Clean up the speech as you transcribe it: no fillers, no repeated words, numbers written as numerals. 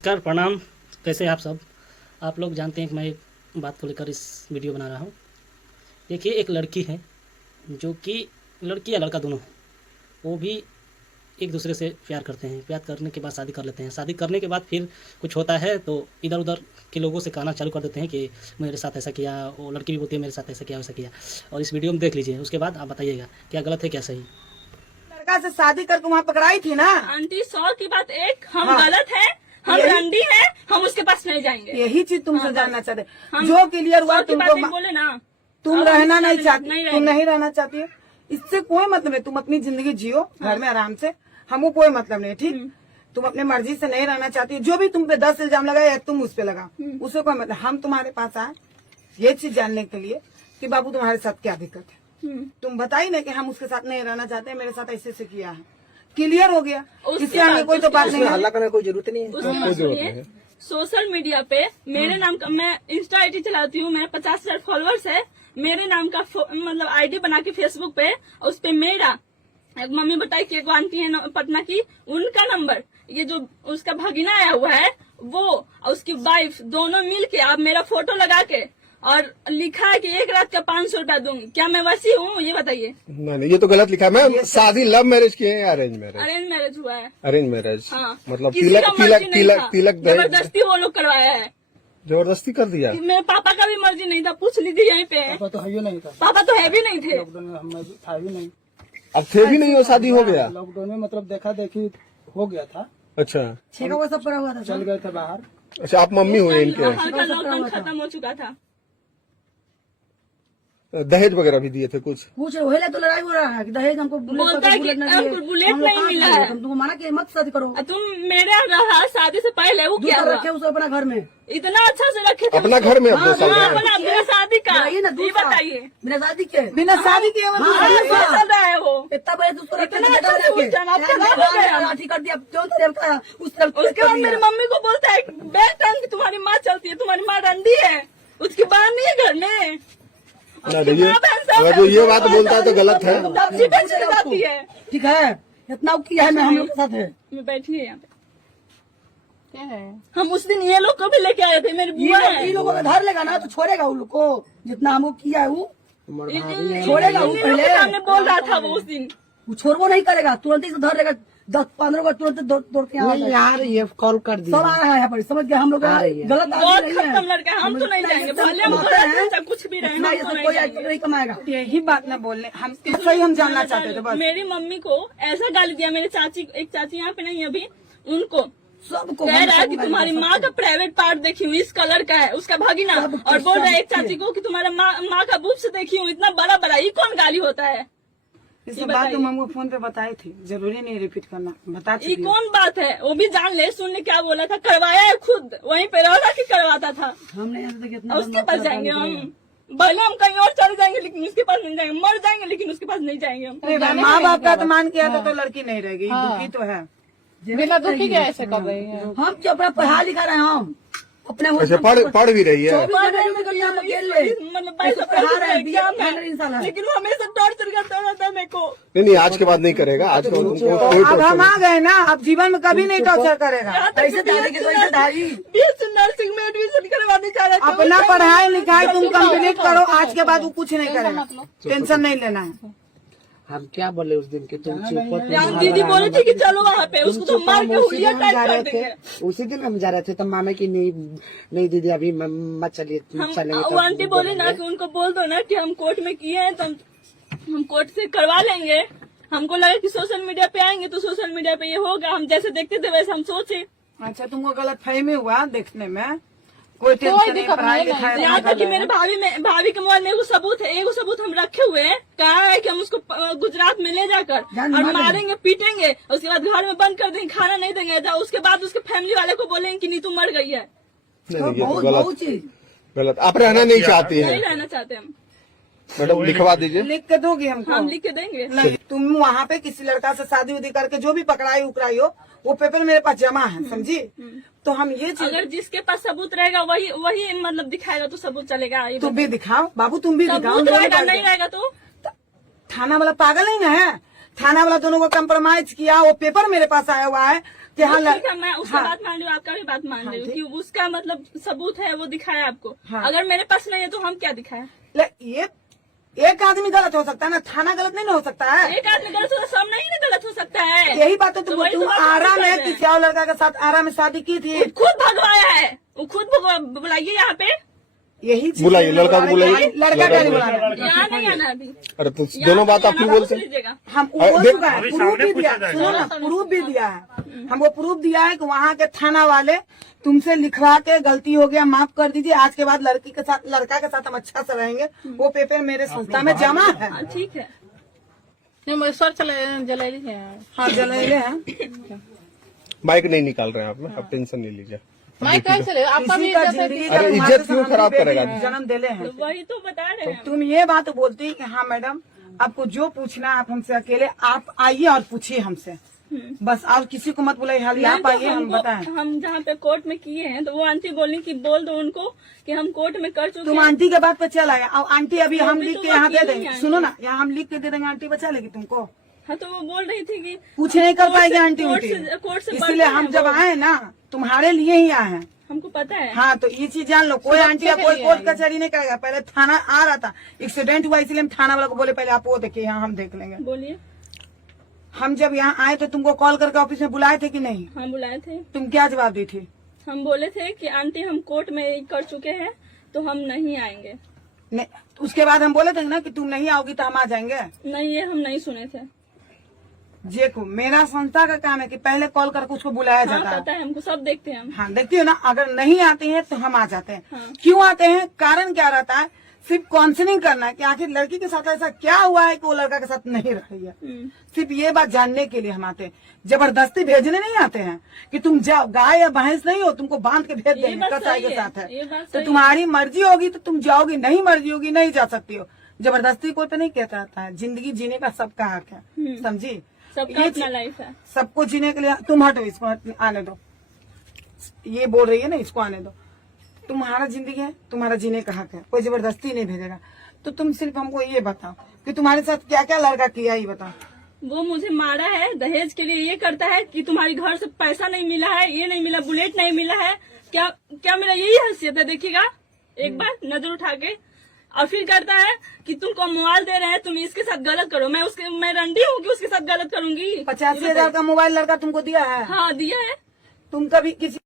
नमस्कार, प्रणाम। कैसे हैं आप सब? आप लोग जानते हैं कि मैं एक बात को लेकर इस वीडियो बना रहा हूँ। देखिए, एक लड़की है जो कि लड़की या लड़का दोनों, वो भी एक दूसरे से प्यार करते हैं। प्यार करने के बाद शादी कर लेते हैं। शादी करने के बाद फिर कुछ होता है तो इधर उधर के लोगों से कहना चालू कर देते हैं कि मेरे साथ ऐसा किया। वो लड़की भी बोलती है मेरे साथ ऐसा किया वैसा किया। और इस वीडियो में देख लीजिए, उसके बाद आप बताइएगा क्या गलत है क्या सही। लड़का से शादी करके वहाँ पकड़ाई थी ना आंटी, 100 की बात एक, हम हाँ। गलत है, हम रंडी है, हम उसके पास नहीं जाएंगे। यही चीज तुमसे जानना चाहते हम जो क्लियर हुआ 100 की बात तुमको एक बोले ना, तुम अब रहना हम नहीं चाहती, नहीं तुम रहेंगे। नहीं रहना चाहती है, इससे कोई मतलब नहीं। तुम अपनी जिंदगी जियो घर में आराम से, हमको कोई मतलब नहीं। ठीक, तुम अपने मर्जी से नहीं रहना चाहती है। जो भी तुम पे 10 इल्जाम लगाए या तुम उस पे लगा, उससे कोई मतलब। हम तुम्हारे पास आए ये चीज जानने के लिए कि बाबू तुम्हारे साथ क्या दिक्कत है। तुम बताई ना कि हम उसके साथ नहीं रहना चाहते, मेरे साथ ऐसे से किया है, क्लियर हो गया। इससे हमें कोई तो बात नहीं है। हल्ला करने की कोई जरूरत नहीं है। उसके बाद सुनिए, सोशल मीडिया पे मेरे नाम का, मैं इंस्टा आईडी चलाती हूँ, मैं 50,000 फॉलोअर्स है। मेरे नाम का मतलब आईडी बना के फेसबुक पे, उस पे मेरा एक मम्मी बताई कि एक आंटी है पटना की, उनका नंबर, ये जो उसका भगीना आया हुआ है वो और उसकी वाइफ दोनों मिल के आप मेरा फोटो लगा के और लिखा है कि 1 रात का 500 रुपया दूंगी। क्या मैं वैसी हूँ? ये बताइए। नहीं, ये तो गलत लिखा है। मैम, शादी लव मैरिज की है या अरेंज मैरिज? अरेंज मैरिज हुआ है। अरेंज मैरिज, हाँ। मतलब किसी तिलक का तिलक मर्जी नहीं तिलक था। तिलक जबरदस्ती वो लोग करवाया है। जबरदस्ती कर दिया। मेरे पापा का भी मर्जी नहीं था, पूछ लीजिए यहीं पे। पापा तो है ही नहीं था। पापा तो है भी नहीं थे। लॉकडाउन में हम था ही नहीं। अब थे भी नहीं हो, शादी हो गया। लॉकडाउन में मतलब देखा देखी हो गया था। अच्छा ठीक है, वो सब करा हुआ था। चल गए थे बाहर। अच्छा, आप मम्मी हुए इनके। हल्का लॉकडाउन खत्म हो चुका था। दहेज वगैरह भी दिए थे कुछ? पूछ रहे वही तो लड़ाई हो रहा है कि दहेज हमको बोलता है कि हमको बुलेट नहीं मिला है। तुमको माना कि मत शादी करो, तुम मेरे रहा शादी से पहले, वो क्या हुआ? रखे उसे अपना घर में, इतना अच्छा से रखे थे अपना उसको। घर में अब 2 साल हाँ, रहे। अपना बिना शादी का। ये ना ये बताइए, बिना शादी के वो हाँ, दूसरा क्या चल रहा है वो? इतना बड़े दूसरा इतना अच्छा से उस टाइम आपका नाम हो गया। लाठी कर दिया, क्यों तेरे का उस तरफ। उसके बाद मेरी मम्मी को बोलता है बेस्ट टाइम की तुम्हारी माँ चलती है, तुम्हारी माँ रंडी है, उसकी बात नहीं है घर में। नहीं, अगर जो ये बात बोलता है तो गलत है। सब्जी बेचने जाती है। ठीक है, इतना किया है, मैं हम लोग के साथ है। मैं बैठी है यहाँ पे। क्या है? हम उस दिन ये लोग को भी लेके आए थे, मेरी बुआ है। इन लोगों को धर लेगा ना तो छोड़ेगा उन लोग को, जितना हमको किया है वो छोड़ेगा वो पहले। सामने बोल रहा था वो उस दिन। वो छोड़वो नहीं करेगा, तुरंत ही धर लेगा। 10-15 को तुरंत दौड़ के यहाँ यार ये कॉल कर सब आ रहा है यहाँ पर, समझ गए हम लोग गलत बहुत आदमी नहीं खत्म है। लड़का है, हम तो नहीं जाएंगे। भले हम होते हैं, थोड़ा सा कुछ भी रहे, इतना हम ये तो सब नहीं कोई जाएंगे। नहीं कमाएगा। यही बात न बोलने, हम सही हम जानना चाहते थे बस। मेरी मम्मी को ऐसा गाली दिया, मेरे चाची, एक चाची यहाँ पे नहीं अभी, उनको सबको कह रहा है कि तुम्हारी माँ का प्राइवेट पार्ट देखी हूँ, इस कलर का है, उसका भगीना। और बोल रहा है एक चाची को कि तुम्हारा माँ का बूब से देखी हूँ, इतना बड़ा बड़ा। ये कौन गाली होता है? इस बात तुम हमको फोन पे बताई थी, जरूरी नहीं रिपीट करना, बता ये चुकी हो। कौन बात है? वो भी जान ले, सुन ले क्या बोला था। करवाया है खुद, वहीं पे रहा कि करवाता था। हमने यहाँ से कितना और उसके पास जाएंगे हम, भले हम कहीं और चले जाएंगे लेकिन उसके पास नहीं जाएंगे। मर जाएंगे लेकिन उसके पास नहीं जाएंगे हम। माँ बाप का अपमान किया था तो लड़की नहीं रहेगी, दुखी तो है। बिना दुखी क्या ऐसे कर रही है? हम जो अपना पढ़ा लिखा रहे हैं, हम अपने अच्छा, पढ़ भी रही है। मतलब पैसा लेकिन वो हमेशा टॉर्चर करता रहता है मेरे को। नहीं, आज के बाद नहीं करेगा। आज को अब हम आ गए ना, अब जीवन में कभी नहीं टॉर्चर करेगा। BSc नर्सिंग में एडमिशन करवाने जा रहा था। अपना पढ़ाई लिखाई तुम कंप्लीट करो, आज के बाद वो कुछ नहीं करेगा, टेंशन नहीं लेना है। हम क्या बोले उस दिन के तुम दीदी बोली थी कि चलो वहाँ पे, उसको तो मार के हुलिया टाइप कर देंगे। उसी दिन हम जा रहे थे तो मामा की नहीं दीदी अभी मत चलिए, चलेंगे। वो आंटी बोली ना कि उनको बोल दो ना कि हम कोर्ट में किए हैं तो हम कोर्ट से करवा लेंगे। हमको लगा कि सोशल मीडिया पे आएंगे तो सोशल मीडिया पे ये होगा, हम जैसे देखते थे वैसे हम सोचे। अच्छा, तुमको गलत फहमी हुआ देखने में, कोई टेंशन नहीं, पढ़ाई लिखाई। यहाँ तक कि मेरे भाभी के मोबाइल में एगो सबूत है, एगो सबूत हम रखे हुए हैं। कहा है कि हम उसको गुजरात में ले जाकर और मारेंगे, पीटेंगे, उसके बाद घर में बंद कर देंगे, खाना नहीं देंगे, उसके बाद उसके फैमिली वाले को बोलेंगे कि नीतू मर गई है। गलत। आप रहना नहीं चाहती नहीं हैं? रहना चाहते हम। मैडम लिखवा दीजिए। लिख के दोगी हमको? हम लिख के देंगे। नहीं, तुम वहाँ पे किसी लड़का से शादी उदी करके जो भी पकड़ाई उकड़ाई हो, वो पेपर मेरे पास जमा है, समझी? तो हम ये चीज, अगर जिसके पास सबूत रहेगा वही मतलब दिखाएगा तो सबूत चलेगा। ये तुम भी दिखाओ बाबू, तुम भी दिखाओ। सबूत रहेगा, नहीं रहेगा तो थाना वाला पागल नहीं ना है? थाना वाला दोनों को कंप्रोमाइज किया, वो पेपर मेरे पास आया हुआ है, कि हाँ ठीक है, मैं उसका बात मान रही हूँ, आपका भी बात मान रही हूँ कि उसका मतलब सबूत है वो दिखाया आपको। हाँ। अगर मेरे पास नहीं है तो हम क्या दिखाएं? ये एक आदमी गलत हो सकता है ना, थाना गलत नहीं ना हो सकता है। एक आदमी गलत हो सब नहीं ना गलत हो सकता है। यही बात है। तुम वही तो बात आरा हम में कर रहे किसी और लड़का के साथ आरा में शादी की थी, खुद भगवाया है वो, खुद बुलाइए यहाँ पे। यही चीज़ बुलाइए, लड़का को बुलाइए। लड़का क्या नहीं बुलाना। यहाँ नहीं आना अभी। अरे तो दोनों बात आप क्यों बोलते हैं? लीजिएगा। हम वो बोल चुका है, प्रूफ भी दिया, सुनो ना, प्रूफ भी दिया है। हमको प्रूफ दिया है कि वहाँ के थाना वाले तुमसे लिखवा के गलती हो गया माफ कर दीजिए, आज के बाद लड़की के साथ लड़का के साथ हम अच्छा से रहेंगे। वो पेपर मेरे संस्था में जमा है। हाँ, ठीक है। नहीं सर जलाइली है। हाँ जलेले हैं। माइक नहीं निकाल रहे हैं आप ना, आप टेंशन नहीं लीजिए। मैं कैसे ले आपका भी किसी का इज्जत है जिंदगी अरे का इज्जत क्यों खराब करेगा? जन्म दिले हैं। वही तो बता रहे हैं। तुम ये बात बोलती कि हाँ मैडम आपको जो पूछना है आप हमसे अकेले आप आइए और पूछिए हमसे, बस और किसी को मत बुलाइए, हाल आप आइए हम बताएं। हम जहाँ पे कोर्ट में किए हैं तो वो आंटी बोली कि बोल दो उनको कि हम कोर्ट में कर चुके तुम हैं। आंटी के बात पे चल आए और आंटी अभी हम अभी लिख तो के यहाँ दे वकील देंगे। नहीं सुनो ना, यहाँ हम लिख के दे देंगे, आंटी बचा लेगी तुमको। हाँ तो वो बोल रही थी कि कुछ नहीं कर कोर्ट पाएगी से- आंटी कोर्ट उंटी, से- कोर्ट से इसलिए बढ़कर हम है जब वो। आए ना तुम्हारे लिए ही आए हैं। हमको पता है। हाँ तो ये चीज जान लो, कोई आंटी या कोई कोर्ट कचहरी नहीं करेगा। पहले थाना आ रहा था, एक्सीडेंट हुआ इसलिए हम थाना वाला को बोले पहले आप वो देखिए, यहाँ हम देख लेंगे। बोलिए। हम जब यहाँ आए तो तुमको कॉल करके ऑफिस में बुलाए थे कि नहीं? हाँ बुलाए थे। तुम क्या जवाब दी थी? हम बोले थे कि आंटी हम कोर्ट में कर चुके हैं तो हम नहीं आएंगे। नहीं, उसके बाद हम बोले थे ना कि तुम नहीं आओगी तो हम आ जाएंगे। नहीं, ये हम नहीं सुने थे। देखो मेरा संस्था का काम है कि पहले कॉल करके उसको बुलाया हाँ जाता है। पता है हमको, सब देखते हैं हम। हाँ देखती हो ना, अगर नहीं आते हैं तो हम आ जाते हैं। हाँ। क्यों आते हैं? कारण क्या रहता है? सिर्फ काउंसलिंग करना है कि आखिर लड़की के साथ ऐसा क्या हुआ है कि वो लड़का के साथ नहीं रह रही है। सिर्फ ये बात जानने के लिए हम आते हैं, जबरदस्ती भेजने नहीं आते हैं कि तुम जाओ, गाय या भैंस नहीं हो तुमको बांध के भेज ये देंगे बात कसाई सही के है, साथ ये है। बात तो सही तुम्हारी मर्जी होगी तो तुम जाओगी, नहीं मर्जी होगी नहीं जा सकती हो। जबरदस्ती कोई पे नहीं कहता है। जिंदगी जीने का सबका हक है, समझी? सबका ये अपना चीज- लाइफ है। सबको जीने के लिए तुम हटो, इसको आने दो। ये बोल रही है ना, इसको आने दो। तुम्हारा जिंदगी है, तुम्हारा जीने का हक है, कोई जबरदस्ती नहीं भेजेगा। तो तुम सिर्फ हमको ये बताओ कि तुम्हारे साथ क्या क्या लड़का किया, ये बताओ। वो मुझे मारा है दहेज के लिए, ये करता है कि तुम्हारे घर से पैसा नहीं मिला है, ये नहीं मिला, बुलेट नहीं मिला है, क्या क्या मेरा यही हैसियत है? देखिएगा एक बार नजर उठा के। और फिर करता है कि तुमको मोबाइल दे रहे हैं, तुम इसके साथ गलत करो। मैं रंडी हूँ कि उसके साथ गलत करूंगी? 85,000 का मोबाइल लड़का तुमको दिया है? हाँ दिया है। तुम कभी किसी